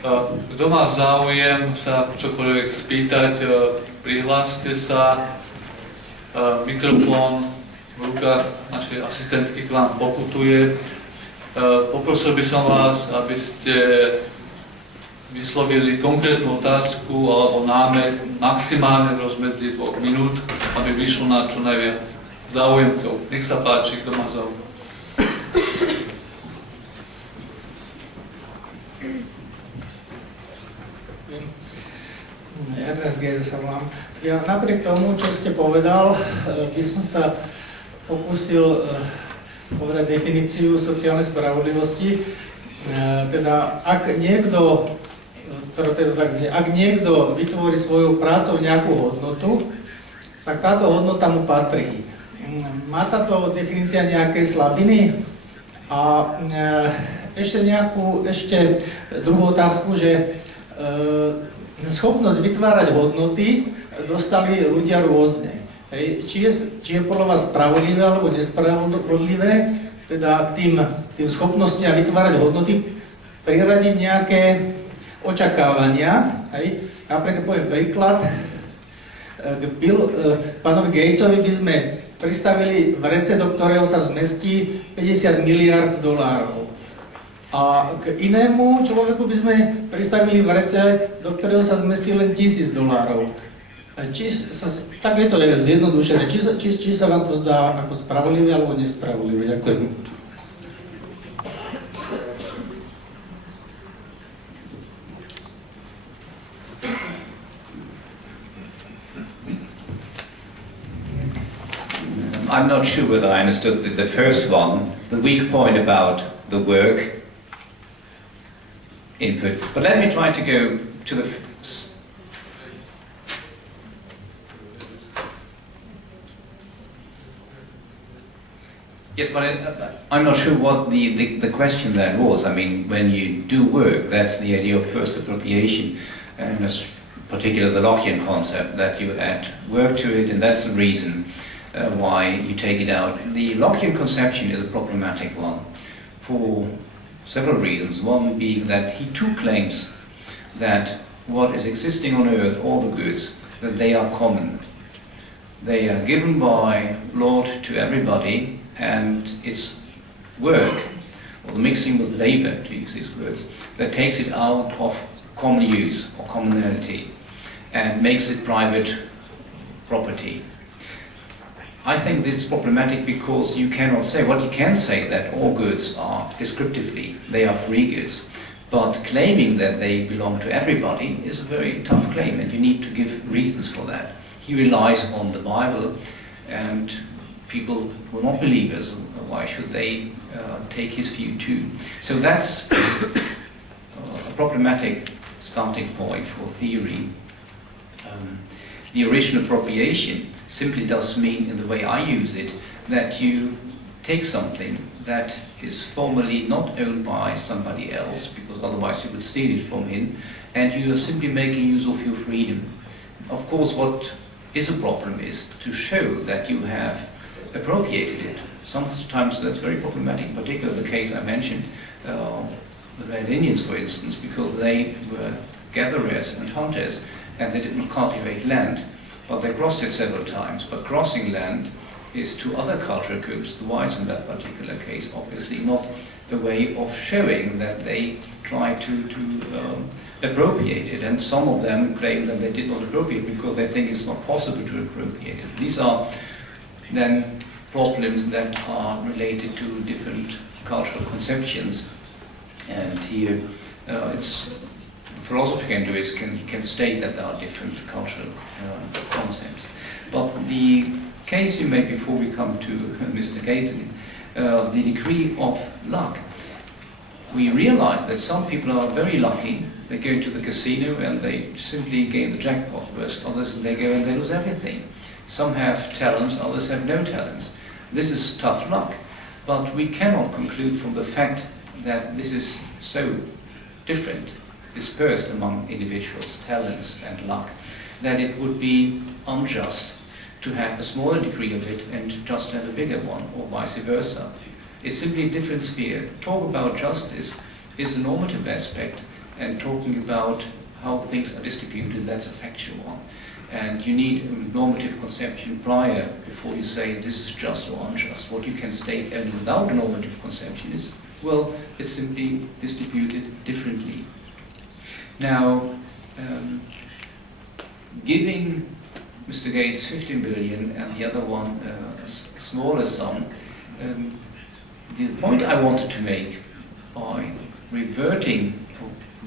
Kto má záujem sa čokoľvek spýtať, prihláste sa. Mikrofón v rukách našej asistentky k vám poputuje. Poprosil by som vás, aby ste vyslovili konkrétnu otázku alebo námet maximálne v rozmedzi 2 minút, aby vyšlo na čo najviac záujemcov. Nech sa páči, kto má záujem. RSG sa volám. Ja napriek tomu, čo ste povedal, by som sa pokúsil povedať definíciu sociálnej spravodlivosti. Teda, ak niekto vytvorí svojou prácou nejakú hodnotu, tak táto hodnota mu patrí. Má táto definícia nejaké slabiny? A ešte druhú otázku, že schopnosť vytvárať hodnoty dostali ľudia rôzne. Či je podľa vás spravodlivé alebo nespravodlivé, teda tým schopnostiam vytvárať hodnoty priradiť nejaké očakávania. Napríklad poviem príklad, pánovi Gatesovi by sme pristavili vrece, do ktorého sa zmestí 50 miliárd $. A k inému človeku by sme pristavili vrece, do ktorého sa zmestí len $1000. Tak je to zjednodušené. Či sa vám to dá ako spravodlivé alebo nespravodlivé. Ďakujem. I'm not sure whether I understood the first one, the weak point about the work input. But let me try to go to the yes, but I'm not sure what the question then was. I mean, when you do work, that's the idea of first appropriation, and that's particularly the Lockean concept that you add work to it, and that's the reason why you take it out. The Lockean conception is a problematic one for several reasons. One being that he too claims that what is existing on earth, all the goods, that they are common. They are given by Lord to everybody, and it's work, or the mixing with labor, to use these words, that takes it out of common use or commonality and makes it private property. I think this is problematic because you cannot say, well, you can say that all goods are descriptively, they are free goods, but claiming that they belong to everybody is a very tough claim, and you need to give reasons for that. He relies on the Bible, and people who are not believers, why should they take his view too? So that's a problematic starting point for theory. The original appropriation simply does mean, in the way I use it, that you take something that is formally not owned by somebody else, because otherwise you would steal it from him, and you are simply making use of your freedom. Of course, what is a problem is to show that you have appropriated it. Sometimes that's very problematic, particularly the case I mentioned, the Red Indians, for instance, because they were gatherers and hunters, and they didn't cultivate land. But they crossed it several times. But crossing land is to other cultural groups, the whites in that particular case, obviously not a way of showing that they try to appropriate it. And some of them claim that they did not appropriate because they think it's not possible to appropriate it. These are then problems that are related to different cultural conceptions. And here it's philosophy can do is can state that there are different cultural concepts. But the case you made before we come to Mr. Gates, the degree of luck. We realize that some people are very lucky. They go to the casino and they simply gain the jackpot, whereas others they go and they lose everything. Some have talents, others have no talents. This is tough luck, but we cannot conclude from the fact that this is so different, dispersed among individuals, talents and luck, that it would be unjust to have a smaller degree of it and just have a bigger one, or vice versa. It's simply a different sphere. Talk about justice is a normative aspect, and talking about how things are distributed, that's a factual one. And you need a normative conception prior, before you say this is just or unjust. What you can state only without a normative conception is, well, it's simply distributed differently. Now, giving Mr. Gates 15 billion and the other one a smaller sum, the point I wanted to make by reverting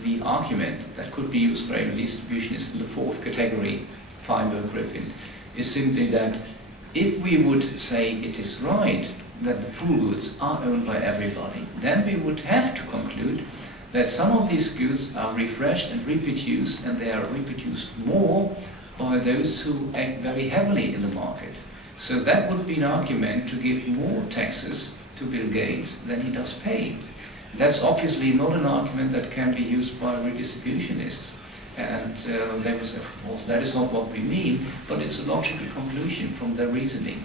the argument that could be used for every distributionist in the fourth category, Feinberg Griffin, is simply that if we would say it is right that the pool goods are owned by everybody, then we would have to conclude that some of these goods are refreshed and reproduced, and they are reproduced more by those who act very heavily in the market. So that would be an argument to give more taxes to Bill Gates than he does pay. That's obviously not an argument that can be used by redistributionists. And they will say, of course, that is not what we mean, but it's a logical conclusion from their reasoning.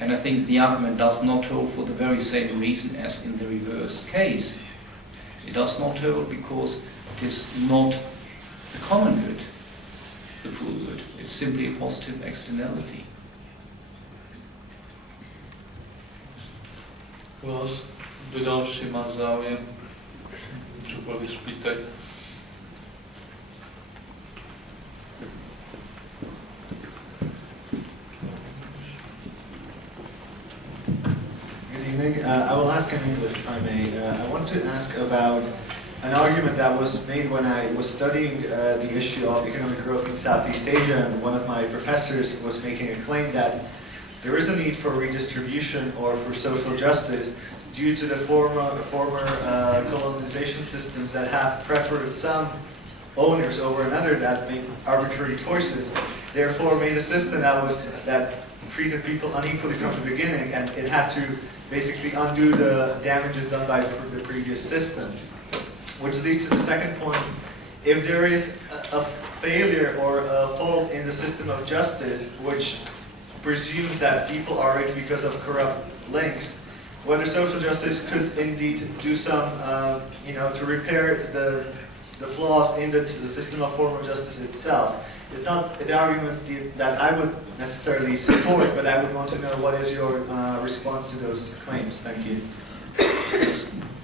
And I think the argument does not hold for the very same reason as in the reverse case. It does not hold because it is not a common good, the pool good. It's simply a positive externality. Kto ďalší má záujem čokoľvek spýtať? Good evening. I will ask in English, if I may. I want to ask about an argument that was made when I was studying the issue of economic growth in Southeast Asia, and one of my professors was making a claim that there is a need for redistribution or for social justice due to the former colonization systems that have preferred some owners over another, that made arbitrary choices, therefore made a system that treated people unequally from the beginning, and it had to basically undo the damages done by the previous system. Which leads to the second point. If there is a failure or a fault in the system of justice, which presumes that people are rich because of corrupt links, whether social justice could indeed do some, to repair the flaws in the system of formal justice itself. It's not the argument that I would necessarily support, but I would want to know what is your response to those claims. Thank you.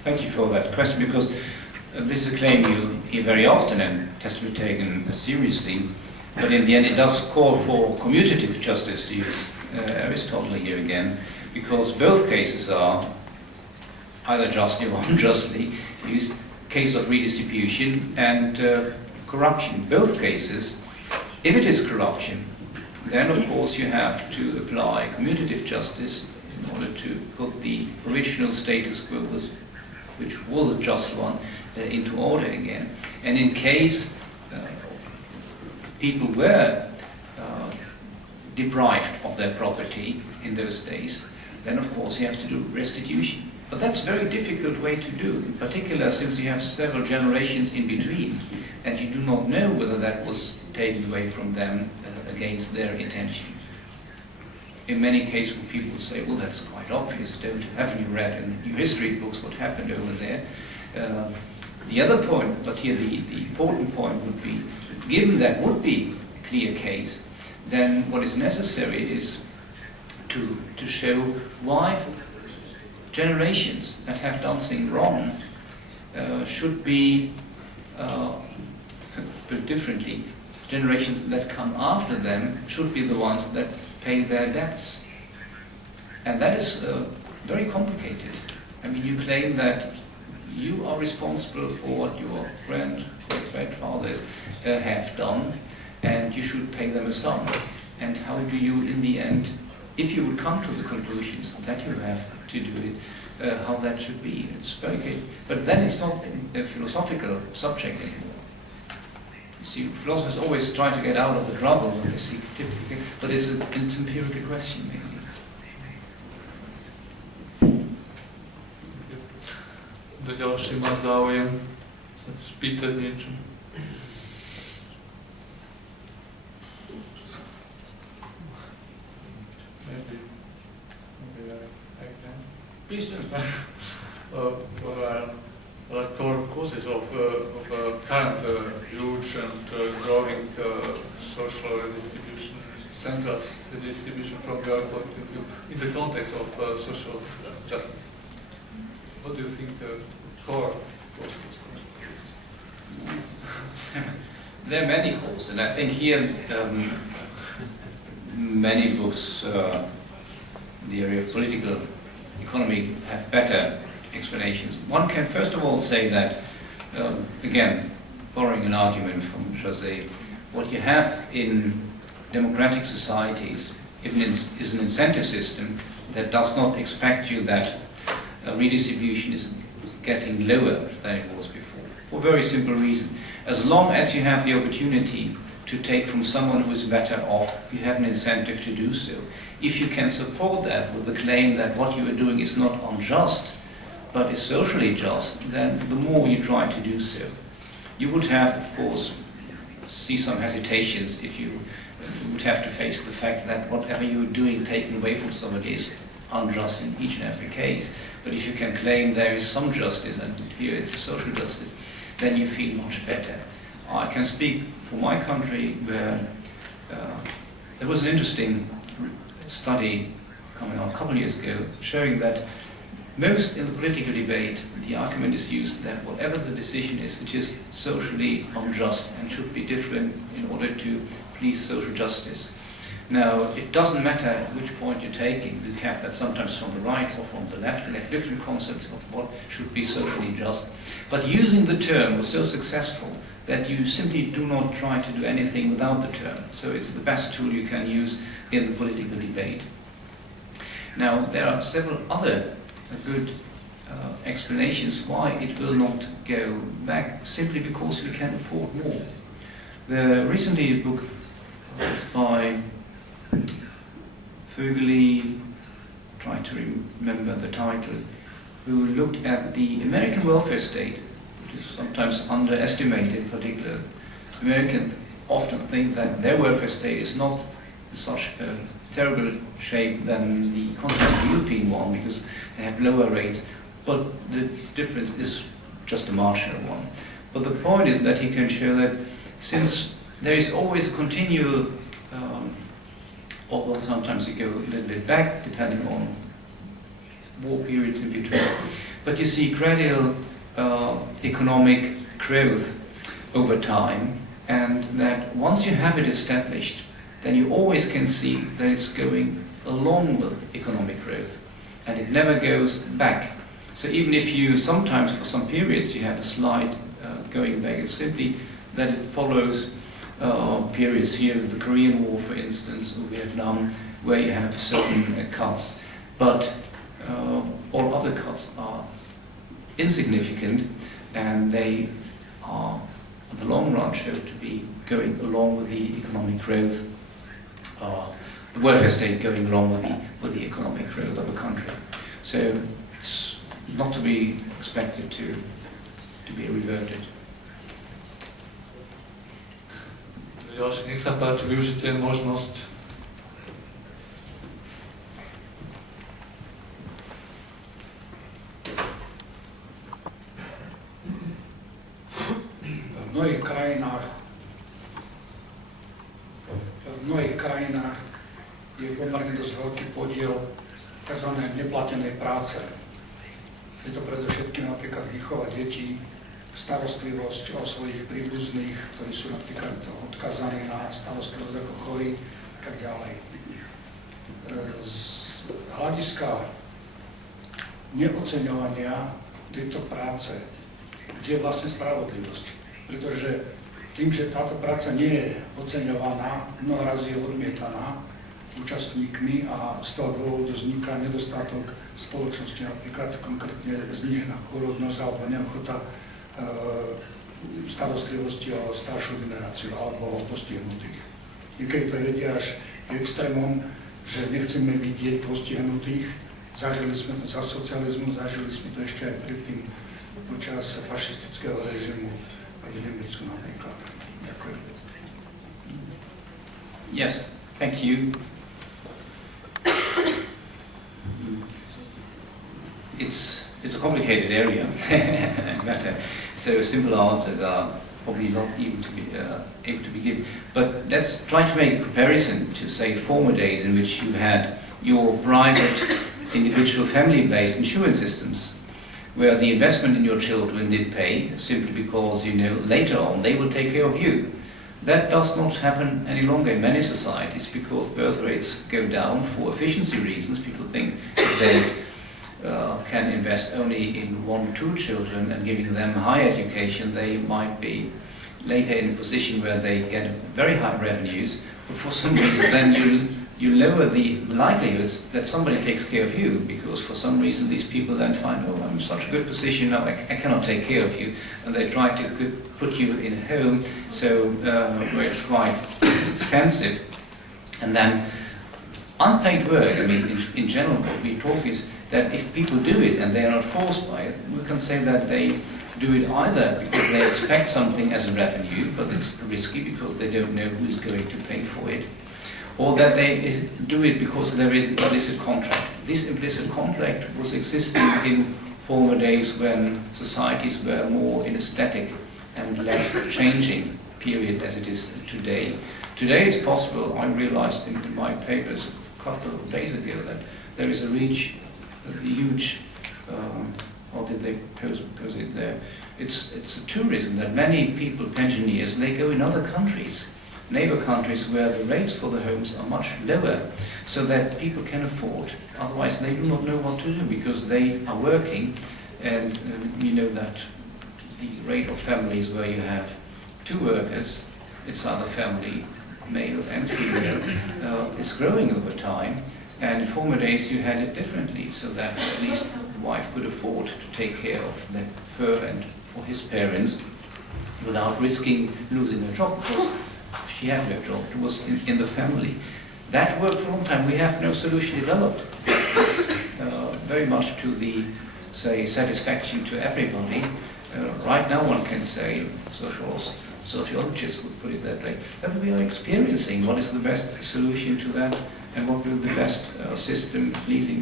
Thank you for that question, because this is a claim you hear very often and has to be taken seriously. But in the end, it does call for commutative justice, to use Aristotle here again, because both cases are either justly or unjustly used. Case of redistribution and corruption. Both cases, if it is corruption, then of course you have to apply commutative justice in order to put the original status quo, which was a just one, into order again. And in case people were deprived of their property in those days, then of course you have to do restitution. But that's a very difficult way to do, in particular since you have several generations in between, and you do not know whether that was taken away from them against their intention. In many cases people say, well, that's quite obvious, haven't you read in your history books what happened over there? The other point, but here the important point would be, given that would be a clear case, then what is necessary is to show why generations that have done things wrong should be put differently. Generations that come after them should be the ones that pay their debts. And that is very complicated. I mean, you claim that you are responsible for what your great-grandfathers have done, and you should pay them a sum. And how do you, in the end, if you would come to the conclusions that you have to do it, how that should be? It's very good. But then it's not a philosophical subject anymore. You see, philosophers always try to get out of the trouble when they see typically, but it's an empirical question, maybe. Kto ďalší má záujem sa spýtať niečo? Maybe I can. Please do. Well, core causes of current huge and growing social redistribution, central redistribution from your point of view in the context of social justice? What do you think the core causes? There are many causes, and I think here many books in the area of political economy have better explanations. One can first of all say that, again, borrowing an argument from José, what you have in democratic societies is an incentive system that does not expect you that redistribution is getting lower than it was before, for a very simple reason. As long as you have the opportunity to take from someone who is better off, you have an incentive to do so. If you can support that with the claim that what you are doing is not unjust, but is socially just, then the more you try to do so. You would have, of course, see some hesitations if you would have to face the fact that whatever you're doing taken away from somebody is unjust in each and every case. But if you can claim there is some justice, and here it's social justice, then you feel much better. I can speak for my country where there was an interesting study coming out a couple of years ago showing that most in the political debate the argument is used that whatever the decision is, it is socially unjust and should be different in order to please social justice. Now, it doesn't matter which point you're taking. You have that sometimes from the right or from the left, and have different concepts of what should be socially just. But using the term was so successful that you simply do not try to do anything without the term. So it's the best tool you can use in the political debate. Now, there are several other good explanations why it will not go back, simply because we can afford more. Recently a book by Vögeli, trying to remember the title, who looked at the American welfare state, which is sometimes underestimated. In particular, Americans often think that their welfare state is not in such a terrible shape than the continental European one, because they have lower rates, but the difference is just a marginal one. But the point is that he can show that since there is always a continual, although sometimes you go a little bit back depending on war periods in between, but you see gradual economic growth over time, and that once you have it established, then you always can see that it's going along with economic growth, and it never goes back. So even if you sometimes for some periods you have a slide going back, it's simply that it follows periods here, the Korean War for instance, or Vietnam, where you have certain cuts, but all other cuts are insignificant, and they are in the long run show to be going along with the economic growth, the welfare state going along with the economic growth of a country. So it's not to be expected to be reverted. Ďalší, nech sa páči, využite možnosť. V mnohých krajinách je pomerne dosť veľký podiel tzv. Neplatenej práce. Je to predovšetkým napríklad výchova detí, starostlivosť o svojich príbuzných, ktorí sú napríklad odkazaní na starostlivosť ako chorí a tak ďalej. Z hľadiska neoceňovania tejto práce, kde je vlastne spravodlivosť? Pretože tým, že táto práca nie je oceňovaná, mnoho razy je odmietaná účastníkmi a z toho dôvodu vzniká nedostatok spoločnosti, napríklad konkrétne znížená porodnosť alebo neochota starostlivosti o staršiu generáciu alebo o postihnutých. Niekedy to vedia až k extrémom, že nechceme vidieť postihnutých. Zažili sme to za socializmu, zažili sme to ešte aj predtým počas fašistického režimu v Nemecku napríklad. Ďakujem. Yes, thank you. It's a complicated area. So simple answers are probably not even to be able to be given. But let's try to make a comparison to, say, former days in which you had your private, individual, family-based insurance systems, where the investment in your children did pay simply because, you know, later on they will take care of you. That does not happen any longer in many societies because birth rates go down for efficiency reasons. People think they can invest only in 1 or 2 children and giving them high education, they might be later in a position where they get very high revenues, but for some reason then you lower the likelihoods that somebody takes care of you, because for some reason these people then find, oh, I'm in such a good position now, I cannot take care of you, and they try to put you in a home, so where it's quite expensive. And then unpaid work, I mean, in general what we talk is that if people do it and they are not forced by it, we can say that they do it either because they expect something as a revenue, but it's risky because they don't know who's going to pay for it, or that they do it because there is an implicit contract. This implicit contract was existing in former days when societies were more in a static and less changing period as it is today. Today it's possible, I realized in my papers a couple of days ago, that there is a huge, how did they pose it there? It's a tourism that many people, pensioners, they go in other countries, neighbor countries where the rates for the homes are much lower, so that people can afford. Otherwise they do not know what to do because they are working, and you know that the rate of families where you have 2 workers, it's either family, male and female, is growing over time. And in former days you had it differently, so that at least the wife could afford to take care of her and for his parents without risking losing her job, because she had no job, it was in the family. That worked for a long time. We have no solution developed. Very much to the, say, satisfaction to everybody. Right now one can say, sociologists would put it that way, that we are experiencing what is the best solution to that and what will be the best system pleasing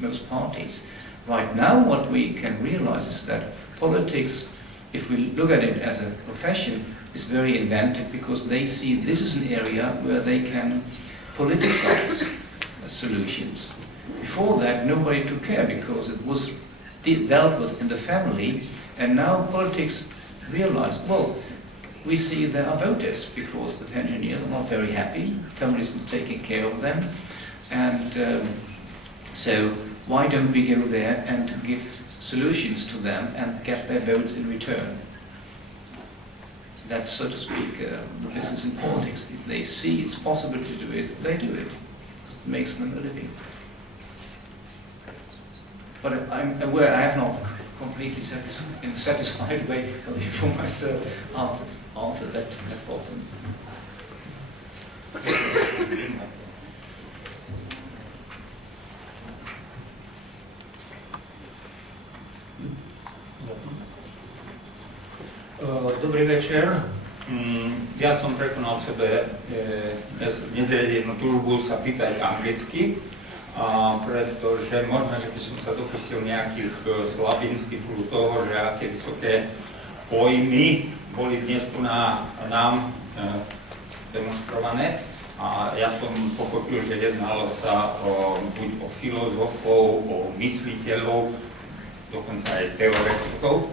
most parties. Right now what we can realize is that politics, if we look at it as a profession, is very inventive because they see this is an area where they can politicize solutions. Before that nobody took care because it was dealt with in the family, and now politics realize, well, we see there are voters because the pensioners are not very happy, families not taking care of them, and so why don't we go there and give solutions to them and get their votes in return? That's, so to speak, the business in politics. If they see it's possible to do it, they do it. It makes them a living. But I'm aware I have not completely in a satisfied way for myself answered that problem. Dobrý večer. Ja som prekonal v sebe nezriadenú túžbu sa pýtať anglicky, pretože možno, že by som sa dopustil nejakých slabín z titulu toho, že aké vysoké pojmy boli dnes tu nám demonstrované. A ja som pochopil, že jednalo sa buď o filozofov, o mysliteľov, dokonca aj teoretikov.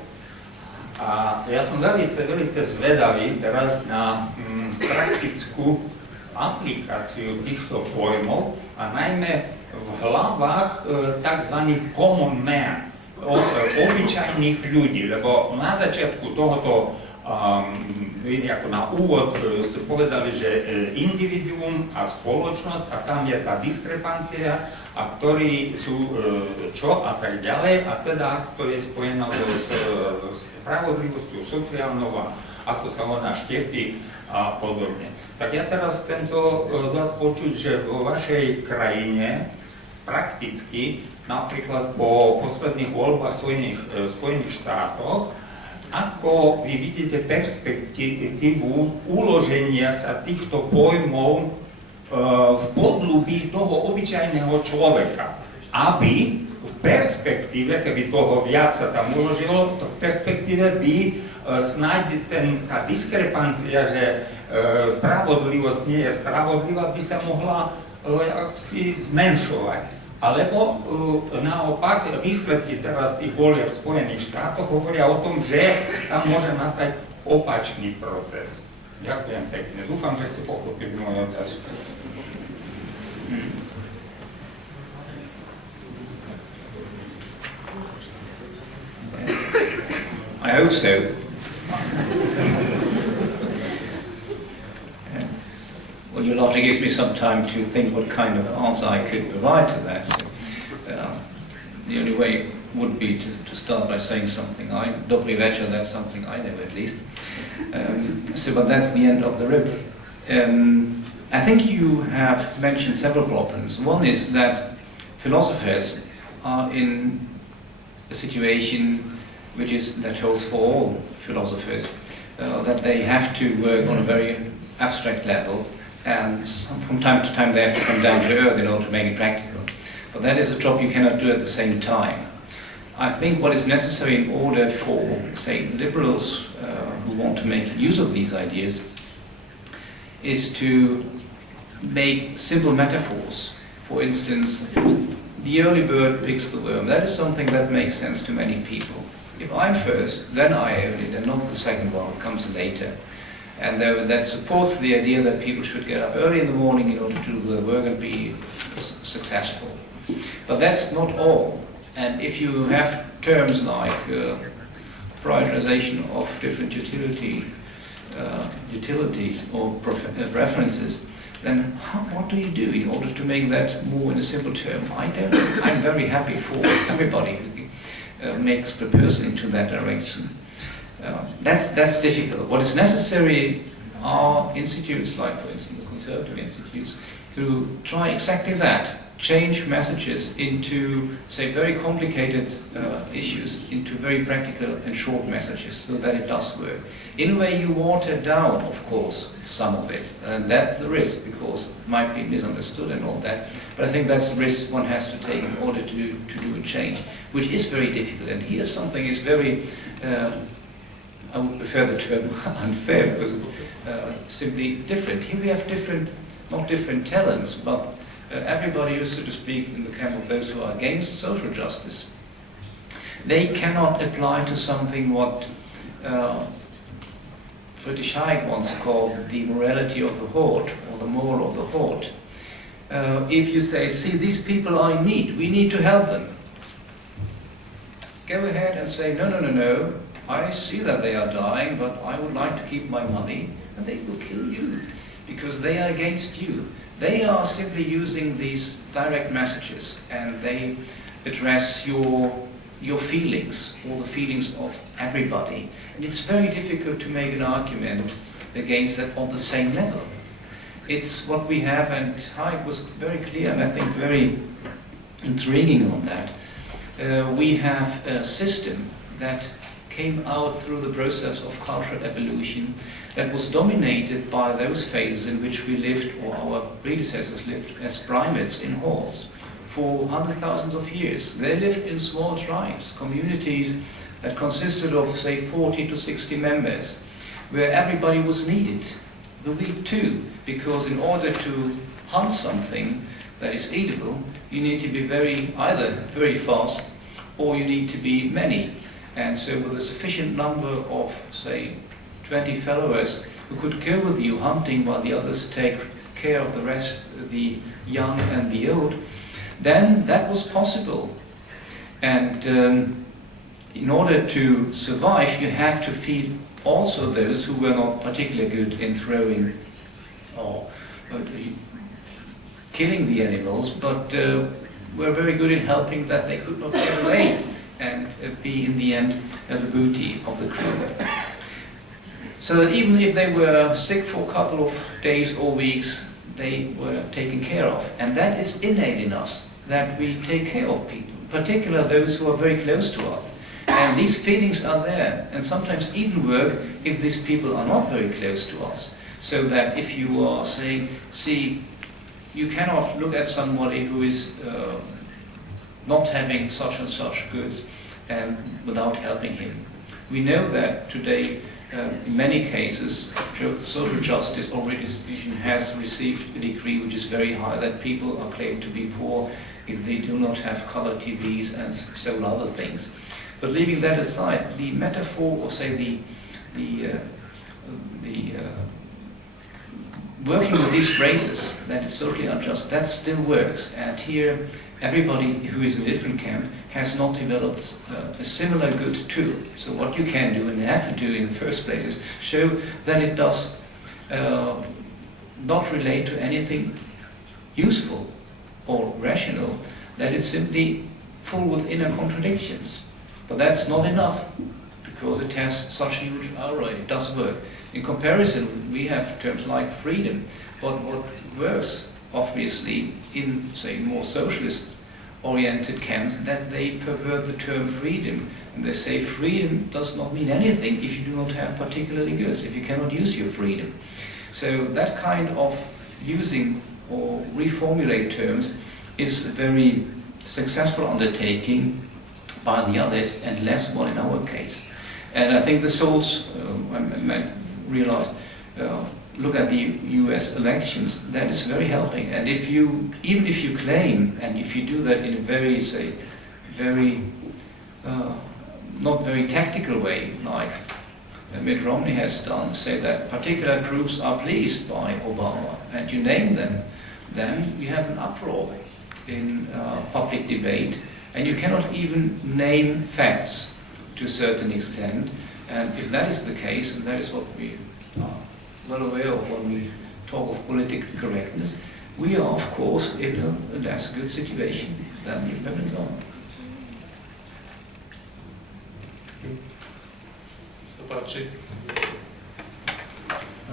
A ja som veľmi zvedavý teraz na praktickú aplikáciu týchto pojmov a najmä v hlavách tzv. Common man, obyčajných ľudí, lebo na začiatku tohoto, ako na úvod ste povedali, že individuum a spoločnosť a tam je tá diskrepancia a ktorí sú čo a tak ďalej a teda to je spojené so spravodlivosťou, sociálnou a ako sa ona štepí a podobne. Tak ja teraz tento vás počuť, že vo vašej krajine prakticky, napríklad po posledných voľbách v Spojených štátoch, ako vy vidíte perspektívu uloženia sa týchto pojmov v podľubí toho obyčajného človeka, aby v perspektíve, keby toho viac sa tam uložilo, to v perspektíve by snáď tá diskrepancia, že spravodlivosť nie je spravodlivá, by sa mohla si zmenšovať. Alebo naopak výsledky teraz tých volieb v Spojených štátoch hovoria o tom, že tam môže nastať opačný proces. Ďakujem pekne. Dúfam, že ste pochopili moju otázku. I hope so. Well, you'll have to give me some time to think what kind of answer I could provide to that. So, the only way would be to start by saying something. I doubly venture that's something I know at least. But that's the end of the road. I think you have mentioned several problems. One is that philosophers are in a situation that holds for all philosophers, that they have to work on a very abstract level, and from time to time they have to come down to earth in order to make it practical. But that is a job you cannot do at the same time. I think what is necessary in order for, say, liberals who want to make use of these ideas is to make simple metaphors. For instance, the early bird picks the worm. That is something that makes sense to many people. If I'm first, then I own it, and not the second one, it comes later. And that supports the idea that people should get up early in the morning in order to do the work and be successful. But that's not all. And if you have terms like prioritization of different utilities or preferences, then what do you do in order to make that more in a simple term? I'm very happy for everybody who makes proposal into that direction. That's difficult. What is necessary are institutes like, for instance, the conservative institutes, to try exactly that. Change messages into, say, very complicated issues into very practical and short messages so that it does work. In a way you water down, of course, some of it. And that's the risk, because it might be misunderstood and all that. But I think that's the risk one has to take in order to do a change, which is very difficult. And here something is very, I would prefer the term unfair, because simply different. Here we have different, not different talents, but everybody is, so to speak, in the camp of those who are against social justice. They cannot apply to something what Friedrich Hayek once called the morality of the horde, or the moral of the horde. If you say, see, these people are in need, we need to help them. Go ahead and say, no, I see that they are dying, but I would like to keep my money, and they will kill you, because they are against you. They are simply using these direct messages, and they address your feelings, or the feelings of everybody. And it's very difficult to make an argument against that on the same level. It's what we have, and Hayek was very clear, and I think very intriguing on that. We have a system that came out through the process of cultural evolution that was dominated by those phases in which we lived, or our predecessors lived, as primates in hordes for hundreds of thousands of years. They lived in small tribes, communities that consisted of, say, 40 to 60 members, where everybody was needed, the weak too, because in order to hunt something that is eatable, you need to be either very fast, or you need to be many. And so with a sufficient number of, say, 20 followers who could go with you hunting while the others take care of the rest, the young and the old, then that was possible. And in order to survive, you had to feed also those who were not particularly good in throwing or killing the animals, but were very good in helping that they could not get away and be in the end the booty of the crew. So that even if they were sick for a couple of days or weeks, they were taken care of. And that is innate in us, that we take care of people, particularly those who are very close to us. And these feelings are there, and sometimes even work if these people are not very close to us. So that if you are saying, see, you cannot look at somebody who is not having such and such goods and without helping him. We know that today, in many cases, social justice or redistribution has received a degree which is very high, that people are claimed to be poor if they do not have color TVs and several other things. But leaving that aside, the metaphor, or say the working with these phrases, that is socially unjust, that still works. And here, everybody who is in a different camp has not developed a similar good tool. So what you can do, and have to do in the first place, is show that it does not relate to anything useful or rational, that it's simply full with inner contradictions. But that's not enough, because it has such huge aura, it does work. In comparison, we have terms like freedom, but what works, obviously, in, say, more socialist-oriented camps, that they pervert the term freedom, and they say freedom does not mean anything if you do not have particularly goods, if you cannot use your freedom. So that kind of using or reformulate terms is a very successful undertaking by the others, and less one in our case. And I think the souls, I realize, look at the US elections, that is very helping. And if you, even if you claim, and if you do that in a very, say, very, not very tactical way, like Mitt Romney has done, say that particular groups are pleased by Obama, and you name them, then you have an uproar in public debate, and you cannot even name facts to a certain extent. And if that is the case, and that is what we are well aware of when we talk of political correctness, we are, of course, in a less good situation than the Americans are.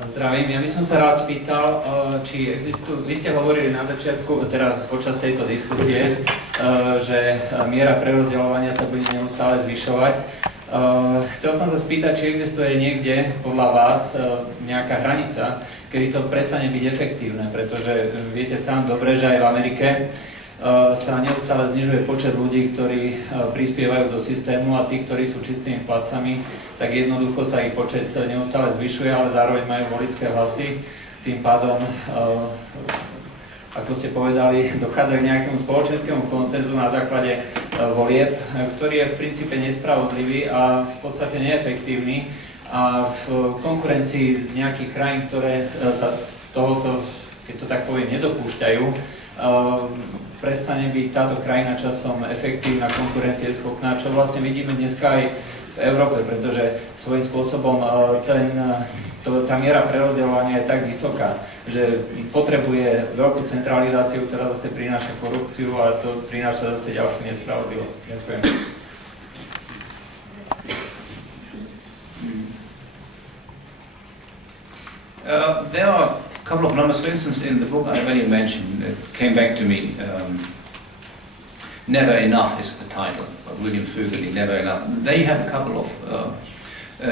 Zdravím, ja by som sa rád spýtal, či existujú, vy ste hovorili na začiatku, teda počas tejto diskusie, že miera prerozdeľovania sa bude neustále zvyšovať. Chcel som sa spýtať, či existuje niekde podľa vás nejaká hranica, kedy to prestane byť efektívne, pretože viete sám dobre, že aj v Amerike sa neustále znižuje počet ľudí, ktorí prispievajú do systému, a tí, ktorí sú čistými placami, tak jednoducho sa ich počet neustále zvyšuje, ale zároveň majú voličské hlasy. Tým pádom, ako ste povedali, dochádza k nejakému spoločenskému konsenzu na základe volieb, ktorý je v princípe nespravodlivý a v podstate neefektívny. A v konkurencii nejakých krajín, ktoré sa tohoto, keď to tak poviem, nedopúšťajú, prestane byť táto krajina časom efektívna, konkurencieschopná, čo vlastne vidíme dneska aj v Európe, pretože svojím spôsobom tá miera prerozdeľovania je tak vysoká, že potrebuje veľkú centralizáciu, ktorá zase prináša korupciu, a to prináša zase ďalšiu nespravodlivosť. Ďakujem. There are a couple of numbers. For instance, in the book I already mentioned, it came back to me. Never Enough is the title of William Fugely, Never Enough. They have a couple of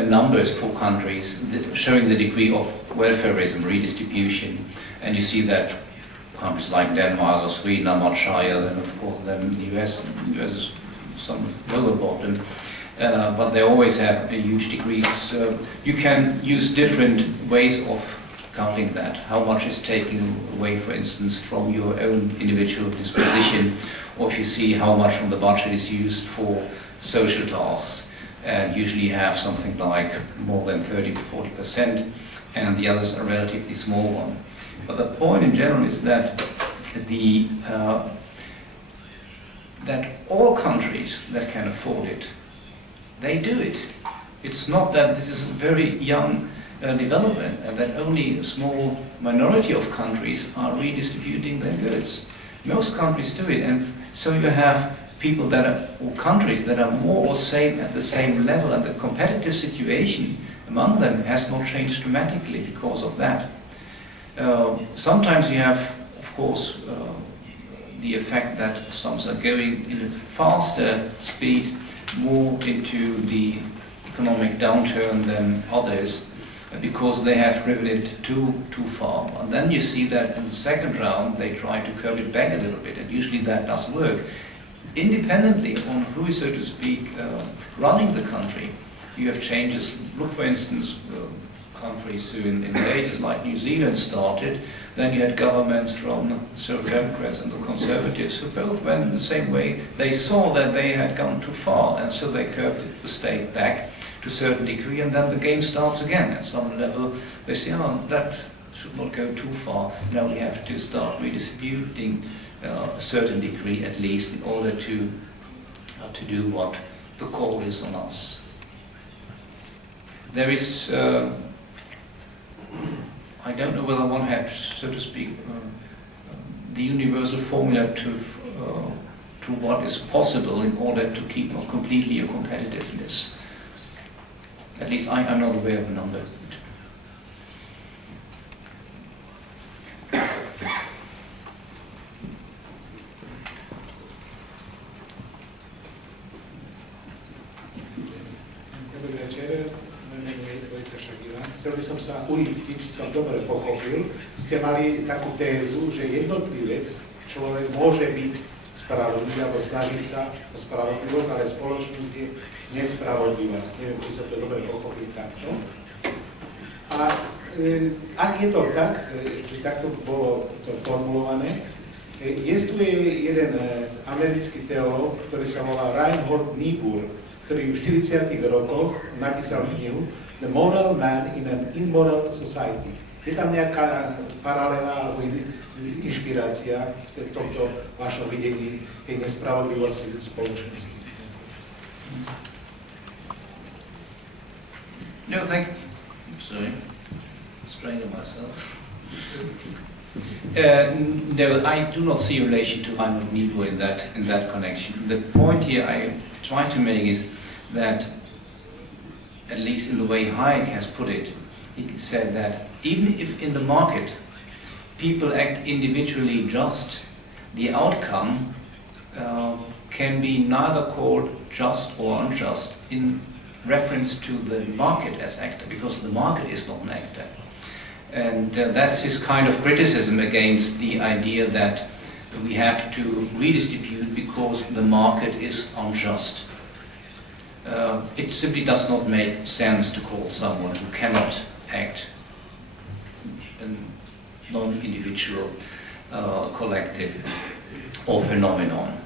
numbers for countries showing the degree of welfarism, redistribution, and you see that countries like Denmark or Sweden are much higher than, of course, than the US. The US is somewhat lower bottom. But they always have a huge degree. So you can use different ways of counting that. How much is taken away, for instance, from your own individual disposition, or if you see how much from the budget is used for social tasks, and usually you have something like more than 30 to 40%, and the others are relatively small one. But the point in general is that that all countries that can afford it, they do it. It's not that this is a very young development and that only a small minority of countries are redistributing their goods. Most countries do it, and so you have people that are, or countries that are more or same at the same level, and the competitive situation among them has not changed dramatically because of that. Sometimes you have, of course, the effect that some are going in a faster speed more into the economic downturn than others, because they have driven it too far. And then you see that in the second round they try to curb it back a little bit, and usually that does work. independently on who is, so to speak, running the country, you have changes. Look, for instance, countries who in the 80s, like New Zealand, started. Then you had governments from the Social Democrats and the Conservatives who both went in the same way. They saw that they had gone too far, and so they curbed the state back to a certain degree, and then the game starts again. At some level, they say, oh, that should not go too far. Now we have to start redistributing a certain degree, at least, in order to do what the call is on us. There is, I don't know whether one had, so to speak, the universal formula to what is possible in order to keep completely your competitiveness. At least I'm not aware of a number. Chcel by som sa uistiť, či som dobre pochopil. Ste mali takú tézu, že jednotlivec, človek môže byť spravodlivý alebo snažiť sa o spravodlivosť, ale spoločnosť je nespravodlivá. Neviem, či som to dobre pochopil takto. A ak je to tak, že takto bolo to formulované, existuje jeden americký teológ, ktorý sa volá Reinhold Niebuhr, ktorý v 40. rokoch napísal knihu The Moral Man in an Immoral Society. Je tam nejaká paralela alebo inšpirácia v tomto vašom videní tej nespravodlivosti v spoločnosti? No, thank you. Sorry, straining myself. No, I do not see a relation to Reinhold Niebuhr in that connection. The point here I try to make is that, at least in the way Hayek has put it, he said that even if in the market people act individually just, the outcome can be neither called just or unjust in reference to the market as actor, because the market is not an actor. And that's his kind of criticism against the idea that we have to redistribute because the market is unjust. It simply does not make sense to call someone who cannot act a non-individual, collective or phenomenon.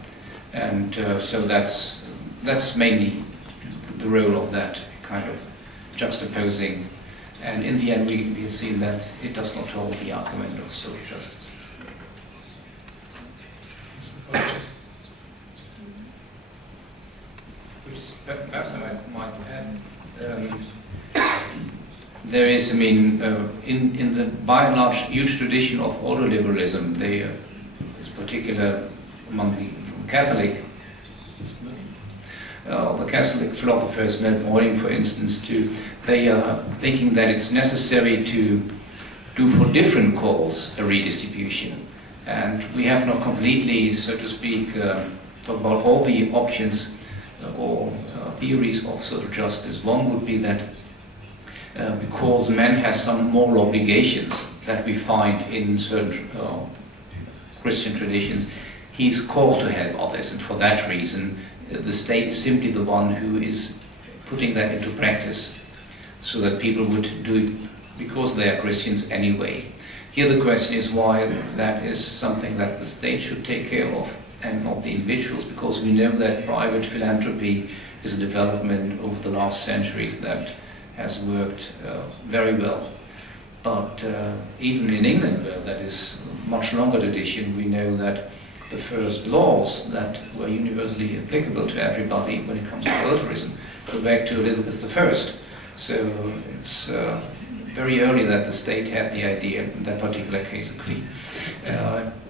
And so that's mainly the role of that kind of juxtaposing. And in the end, we have seen that it does not hold the argument of social justice. Perhaps I might add. There is, I mean, in the by and large huge tradition of ordoliberalism, there is particular among the Catholic philosophers, Bouillon, for instance, they are thinking that it's necessary to do for different calls a redistribution. And we have not completely, so to speak, talked about all the options or theories of social justice. One would be that because man has some moral obligations that we find in certain Christian traditions, he's called to help others, and for that reason the state is simply the one who is putting that into practice, so that people would do it because they are Christians anyway. Here the question is why that is something that the state should take care of and not the individuals, because we know that private philanthropy is a development over the last centuries that has worked very well. But even in England, where that is a much longer tradition, we know that the first laws that were universally applicable to everybody when it comes to welfarism go back to Elizabeth I. So it's very early that the state had the idea, in that particular case a queen,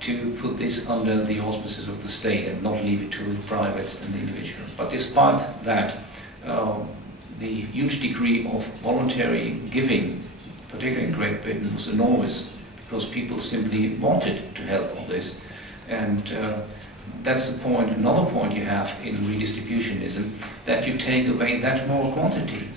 to put this under the auspices of the state and not leave it to the privates and the individuals. But despite that, the huge degree of voluntary giving, particularly in Great Britain, was enormous, because people simply wanted to help on this. And that's the point, another point you have in redistributionism, that you take away that moral quantity.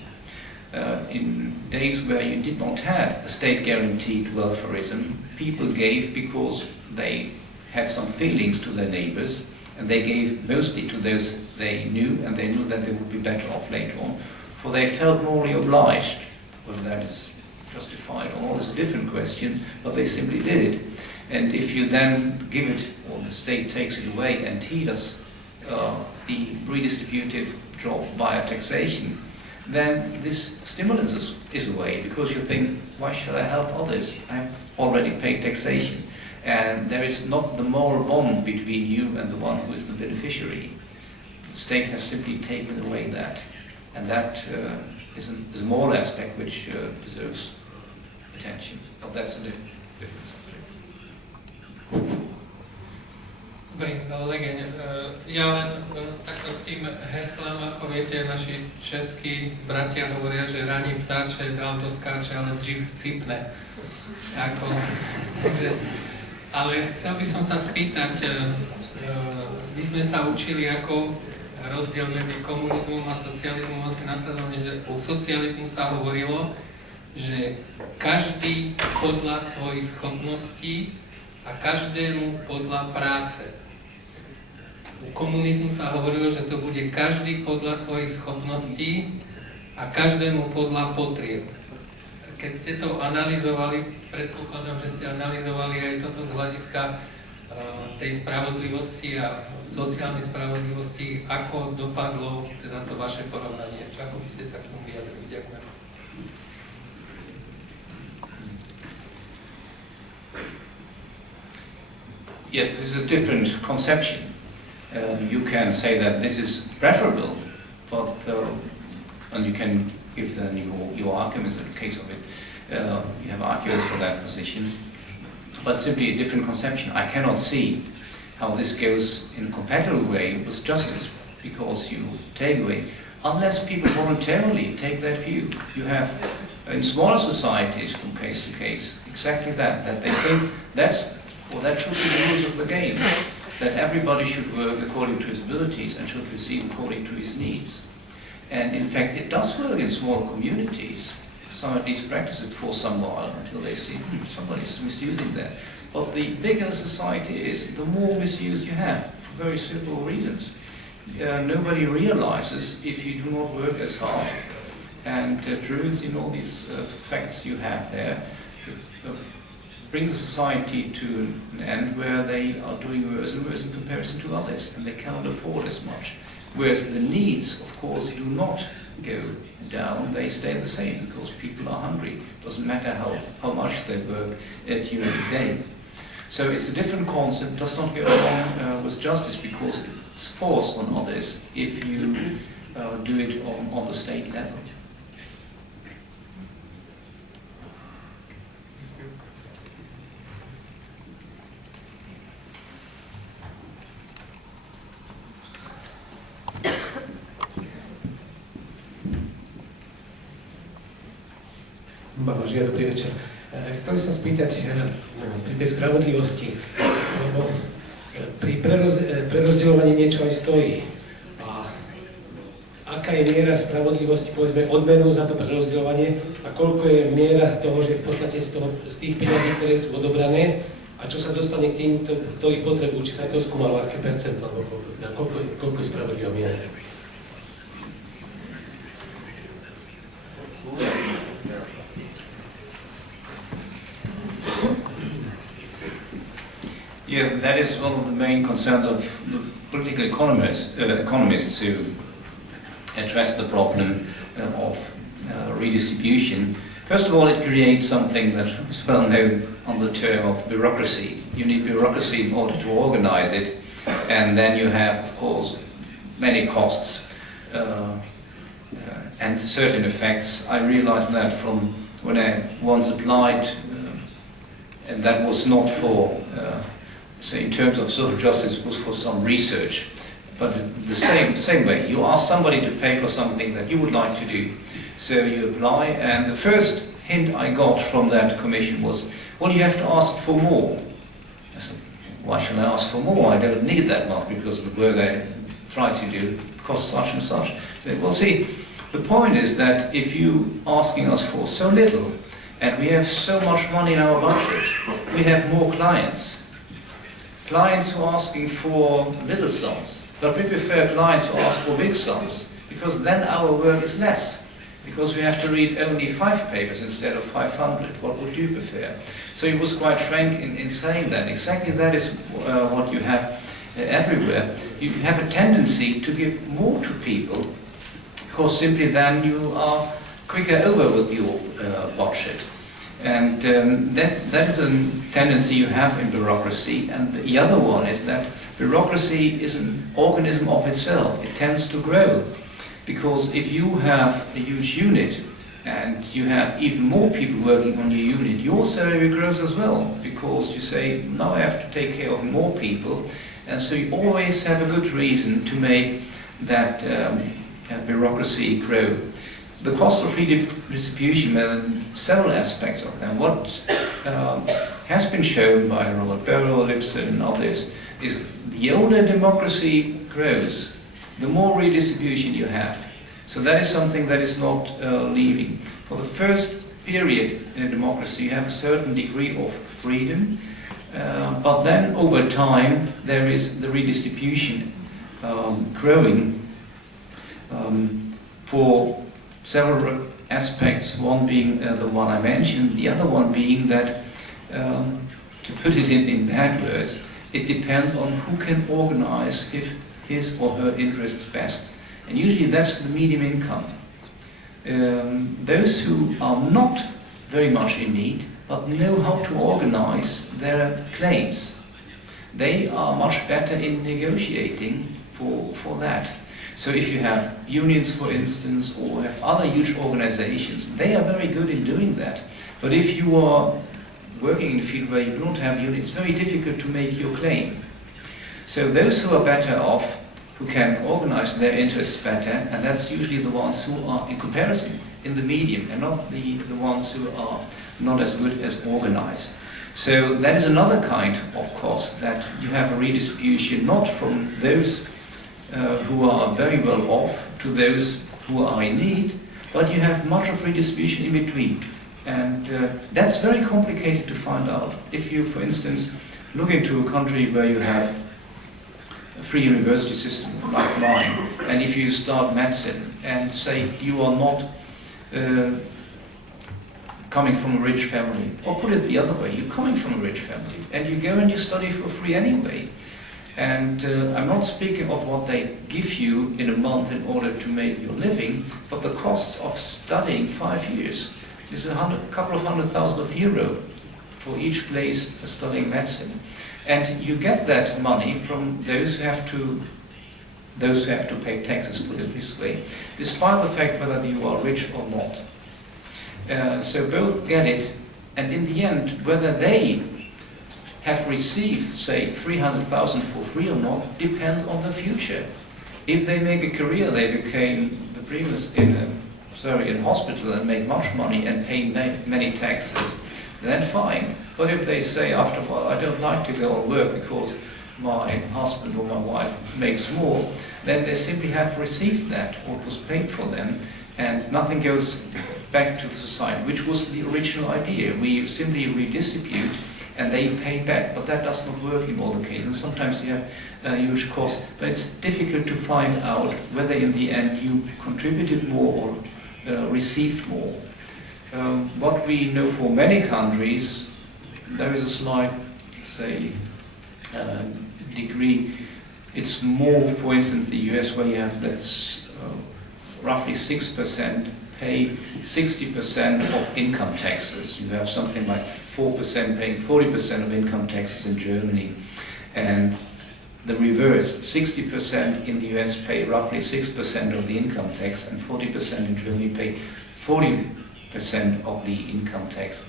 In days where you did not have a state-guaranteed welfarism, people gave because they had some feelings to their neighbors, And they gave mostly to those they knew, and they knew that they would be better off later on, for they felt morally obliged. Whether that is justified or not is a different question, but they simply did it. And if you then give it, or the state takes it away and he does the redistributive job via taxation, then this stimulus is away, because you think, why should I help others? I've already paid taxation. And there is not the moral bond between you and the one who is the beneficiary. The state has simply taken away that. And that is a moral aspect which deserves attention. But that's a different subject. Dobrý, legeň. Ja len takto tým heslám, ako viete, naši českí bratia hovoria, že raní ptáče, dál to skáče, ale dřív cipne. Ale chcel by som sa spýtať, my sme sa učili ako rozdiel medzi komunizmom a socializmom asi nasledovne, že u socializmu sa hovorilo, že každý podľa svojich schopností a každému podľa práce. U komunizmu sa hovorilo, že to bude každý podľa svojich schopností a každému podľa potrieb. Keď ste to analyzovali, predpokladám, že ste analyzovali aj toto z hľadiska tej spravodlivosti a sociálnej spravodlivosti, ako dopadlo teda to vaše porovnanie. Ako by ste sa k tomu vyjadrili? Ďakujem. Yes, this is a different conception. You can say that this is preferable, but and you can give then your arguments in the case of it. You have arguments for that position, but simply a different conception. I cannot see how this goes in a compatible way with justice, because you take away, unless people voluntarily take that view. You have in smaller societies from case to case exactly that they think that should be the rules of the game. That everybody should work according to his abilities and should receive according to his needs. And in fact, it does work in small communities. Some at least practice it for some while until they see somebody's misusing that. But the bigger society is, the more misuse you have, for very simple reasons. Nobody realizes if you do not work as hard, and truancy and all these facts you have there, bring the society to an end where they are doing worse and worse in comparison to others, and they cannot afford as much. Whereas the needs, of course, do not go down, they stay the same, because people are hungry. It doesn't matter how much they work during the day. So it's a different concept, it does not go along with justice, because it's forced on others if you do it on the state level. Bože, dobrý večer. Chcel som spýtať pri tej spravodlivosti, lebo pri prerozdeľovaní niečo aj stojí. A aká je miera spravodlivosti, povedzme, odmenu za to prerozdeľovanie a koľko je miera toho, že v podstate z tých peňazí, ktoré sú odobrané, a čo sa dostane k tým, ktorí potrebujú, či sa to skúmalo, aké percento, alebo koľko je spravodlivá miera. Yes, that is one of the main concerns of the political economists who address the problem of redistribution. First of all, it creates something that is well known on the term of bureaucracy. You need bureaucracy in order to organize it, and then you have, of course, many costs and certain effects. I realized that from when I once applied, and that was not for say in terms of social justice, was for some research, but the same way. You ask somebody to pay for something that you would like to do, so you apply, and the first hint I got from that commission was, well, you have to ask for more. I said, why should I ask for more? I don't need that much, because the work I try to do costs such and such. So, well, see, the point is that if you're asking us for so little, and we have so much money in our budget, we have more clients. clients who are asking for little sums, but we prefer clients who ask for big sums, because then our work is less, because we have to read only 5 papers instead of 500. What would you prefer? So he was quite frank in saying that. Exactly that is what you have everywhere. You have a tendency to give more to people, because simply then you are quicker over with your budget. And that is a tendency you have in bureaucracy. And the other one is that bureaucracy is an organism of itself. It tends to grow. Because if you have a huge unit and you have even more people working on your unit, your salary grows as well. Because you say, now I have to take care of more people. And so you always have a good reason to make that bureaucracy grow. The cost of redistribution, there are several aspects of them. What has been shown by Robert Barrow, Lipson and others is the older democracy grows, the more redistribution you have. So that is something that is not leaving. For the first period in a democracy, you have a certain degree of freedom, but then over time there is the redistribution growing for several aspects, one being the one I mentioned, the other one being that, to put it in bad words, it depends on who can organize his or her interests best. And usually that's the medium income. Those who are not very much in need, but know how to organize their claims, they are much better in negotiating for that. So if you have unions, for instance, or have other huge organizations, they are very good in doing that. But if you are working in a field where you don't have unions, it's very difficult to make your claim. So those who are better off, who can organize their interests better, and that's usually the ones who are, in comparison, in the medium, and not the ones who are not as good as organized. So that is another kind of cost, that you have a redistribution not from those who are very well off to those who are in need, but you have much of redistribution in between. And that's very complicated to find out. If you, for instance, look into a country where you have a free university system like mine, and if you start medicine and say you are not coming from a rich family, or put it the other way, you're coming from a rich family, and you go and you study for free anyway. And I'm not speaking of what they give you in a month in order to make your living, but the costs of studying 5 years. This is a couple of €100,000 for each place for studying medicine. And you get that money from those who have to pay taxes, put it this way, despite the fact whether you are rich or not. So both get it, and in the end, whether they have received, say, 300,000 for free or not, depends on the future. If they make a career, they became the primus in hospital and make much money and pay many taxes, then fine. But if they say after a while, I don't like to go and work because my husband or my wife makes more, then they simply have received that, what was paid for them, and nothing goes back to the society, which was the original idea. We simply redistribute and they pay back, but that does not work in all the cases. And sometimes you have huge costs, but it's difficult to find out whether in the end you contributed more or received more. What we know for many countries, there is a slight, say, degree. It's more, for instance, the US, where you have that's roughly 6% pay 60% of income taxes. You have something like 4% paying 40% of income taxes in Germany, and the reverse, 60% in the US pay roughly 6% of the income tax, and 40% in Germany pay 40% of the income tax,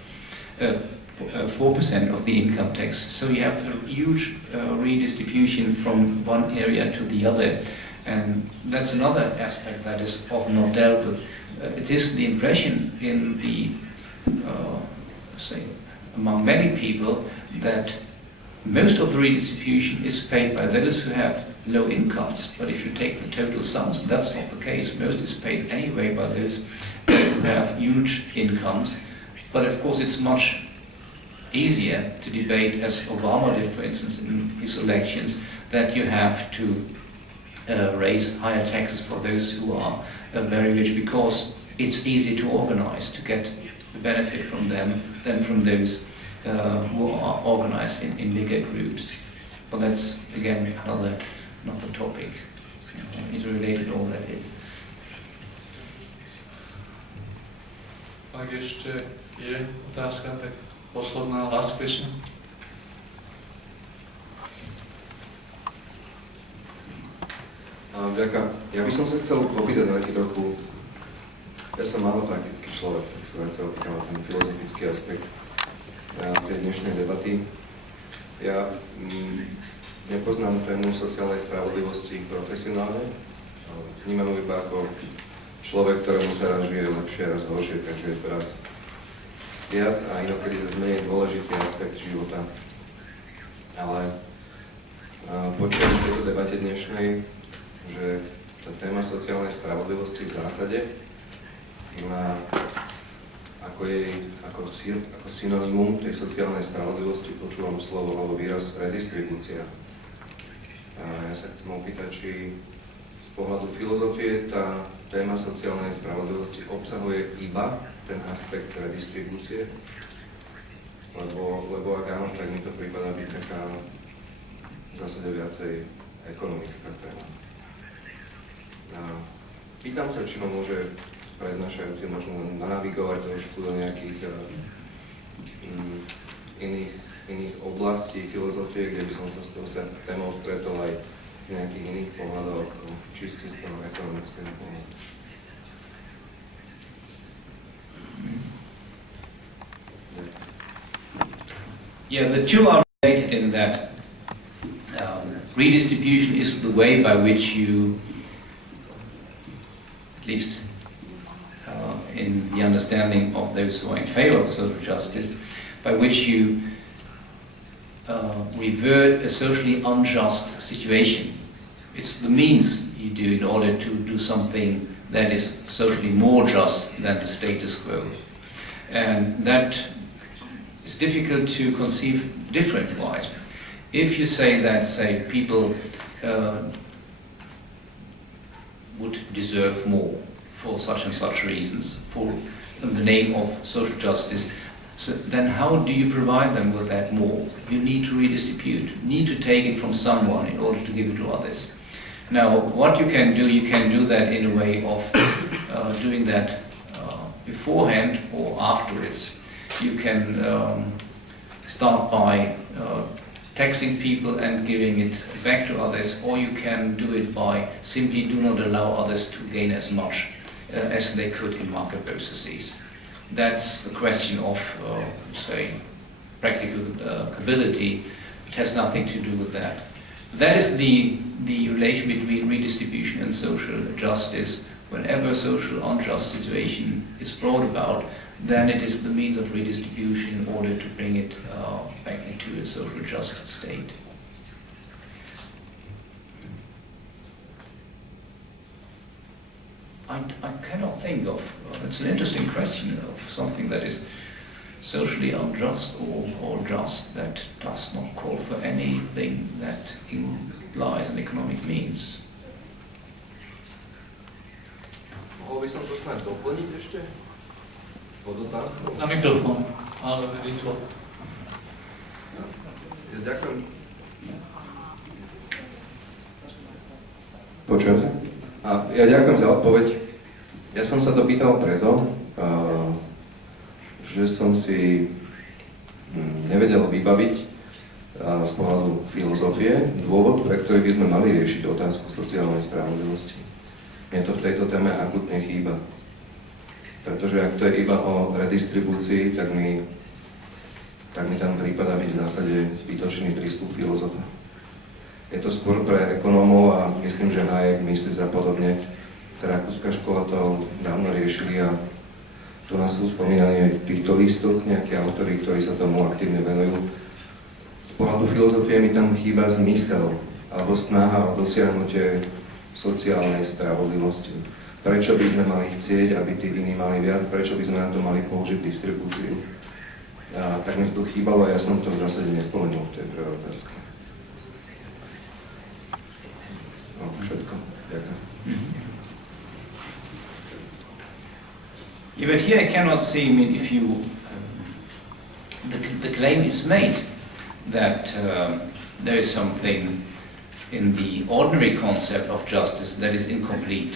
4% of the income tax. So you have a huge redistribution from one area to the other, and that's another aspect that is often not dealt with. It is the impression in the, say, among many people that most of the redistribution is paid by those who have low incomes. But if you take the total sums, that's not the case. Most is paid anyway by those who have huge incomes. But of course it's much easier to debate, as Obama did, for instance, in his elections, that you have to raise higher taxes for those who are very rich, because it's easy to organize, to get the benefit from them than from those who are organized in bigger groups. But that's, again, another topic. Interrelated all that is. Ak ešte je otázka, tak posledná, last question. Ďakujem. Ja by som sa chcel opýtať na taký trochu, ja som málo praktický človek, tak sa viac opýtam na ten filozofický aspekt tej dnešnej debaty. Ja nepoznám tému sociálnej spravodlivosti profesionálne, vnímam ju iba ako človek, ktorému sa raz žije lepšie a raz horšie, takže je to raz viac a inokedy sa zmení dôležitý aspekt života. Ale počujem v tejto debate dnešnej, že tá téma sociálnej spravodlivosti v zásade má ako synonymum tej sociálnej spravodlivosti počúvam slovo alebo výraz redistribúcia. Ja sa chcem opýtať, či z pohľadu filozofie tá téma sociálnej spravodlivosti obsahuje iba ten aspekt redistribúcie, lebo ak áno, tak mi to prípada byť taká v zásade viacej ekonomická téma. Pýtam sa, či ma môže prednášajúci možno navigovať trošku do nejakých iných oblastí filozofie, kde by som sa s tou témou stretol aj z nejakých iných pohľadov, čiste z toho ekonomického pohľadu. Yeah, the two are related in that redistribution is the way by which you, at least in the understanding of those who are in favor of social justice, by which you revert a socially unjust situation. It's the means you do in order to do something that is socially more just than the status quo. And that is difficult to conceive different-wise. If you say that, say, people would deserve more for such and such reasons, in the name of social justice, so then how do you provide them with that more? You need to redistribute, you need to take it from someone in order to give it to others. Now, what you can do that in a way of doing that beforehand or afterwards. You can start by taxing people and giving it back to others, or you can do it by simply do not allow others to gain as much as they could in market processes. That's the question of, say, practical ability. It has nothing to do with that. That is the relation between redistribution and social justice. Whenever a social unjust situation is brought about, then it is the means of redistribution in order to bring it back into a social just state. I cannot think of, it's an interesting question, of something that is socially unjust or just that does not call for anything that implies an economic means. Mohol by som to snáď doplniť ešte? Pod otázkou? Na mikrofón, ale rýchlo. Ja ďakujem. Počujem sa? Ja ďakujem za odpoveď. Ja som sa to pýtal preto, že som si nevedel vybaviť z pohľadu filozofie dôvod, pre ktorý by sme mali riešiť otázku sociálnej spravodlivosti. Mne to v tejto téme akutne chýba. Pretože ak to je iba o redistribúcii, tak mi tam prípada byť v zásade zbytočný prístup filozofa. Je to skôr pre ekonómov a myslím, že Hayek, Mises a podobne. Rakúska škola to dávno riešili a tu nás sú spomínaní aj v týchto listoch nejakí autori, ktorí sa tomu aktívne venujú. Z pohľadu filozofie mi tam chýba zmysel alebo snaha o dosiahnutie sociálnej spravodlivosti. Prečo by sme mali chcieť, aby tí iní mali viac? Prečo by sme na to mali použiť distribúciu? tak mi to chýbalo a ja som to v zásade nespomenul v tej prvej otázke. No, všetko. Ďakujem. Yeah, but here I cannot see, I mean, if you, the claim is made that there is something in the ordinary concept of justice that is incomplete.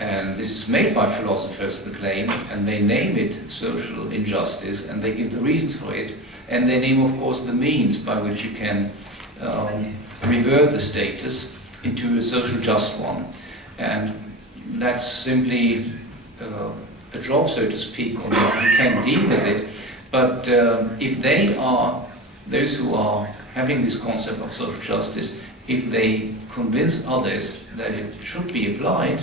And this is made by philosophers, the claim, and they name it social injustice, and they give the reasons for it, and they name, of course, the means by which you can revert the status into a social just one. And that's simply a job, so to speak, or you can deal with it. But if they are, those who are having this concept of social justice, if they convince others that it should be applied,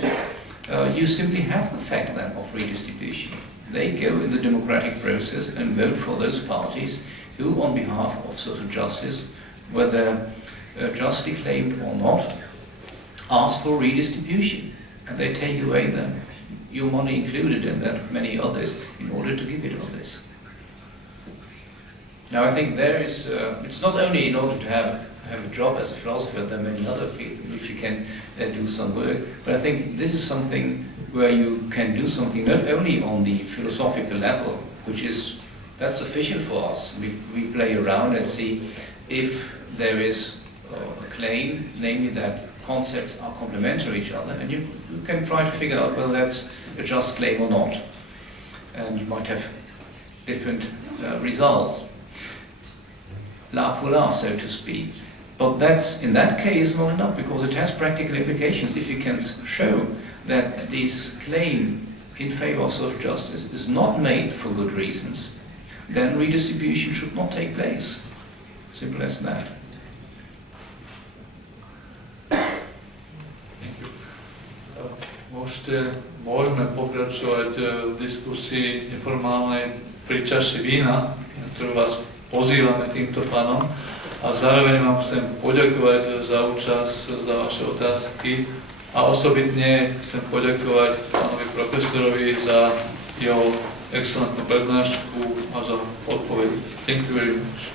you simply have the fact then of redistribution. They go in the democratic process and vote for those parties who, on behalf of social justice, whether justly claimed or not, ask for redistribution. And they take away then your money included and that many others in order to give it others. Now I think there is, it's not only in order to have a job as a philosopher, there are many other fields in which you can do some work, but I think this is something where you can do something not only on the philosophical level, which is, that's sufficient for us. We play around and see if there is a claim, namely that concepts are complementary to each other, and you can try to figure out whether that's a just claim or not. And you might have different results. La pour la, so to speak. But that's, in that case, not enough, because it has practical implications. If you can show that this claim in favor of social justice is not made for good reasons, then redistribution should not take place. Simple as that. Môžeme pokračovať v diskusii neformálnej pri čaši vína, na ktorú vás pozývame týmto pánom. A zároveň vám chcem poďakovať za účasť, za vaše otázky a osobitne chcem poďakovať pánovi profesorovi za jeho excelentnú prednášku a za odpoveď. Thank you very much.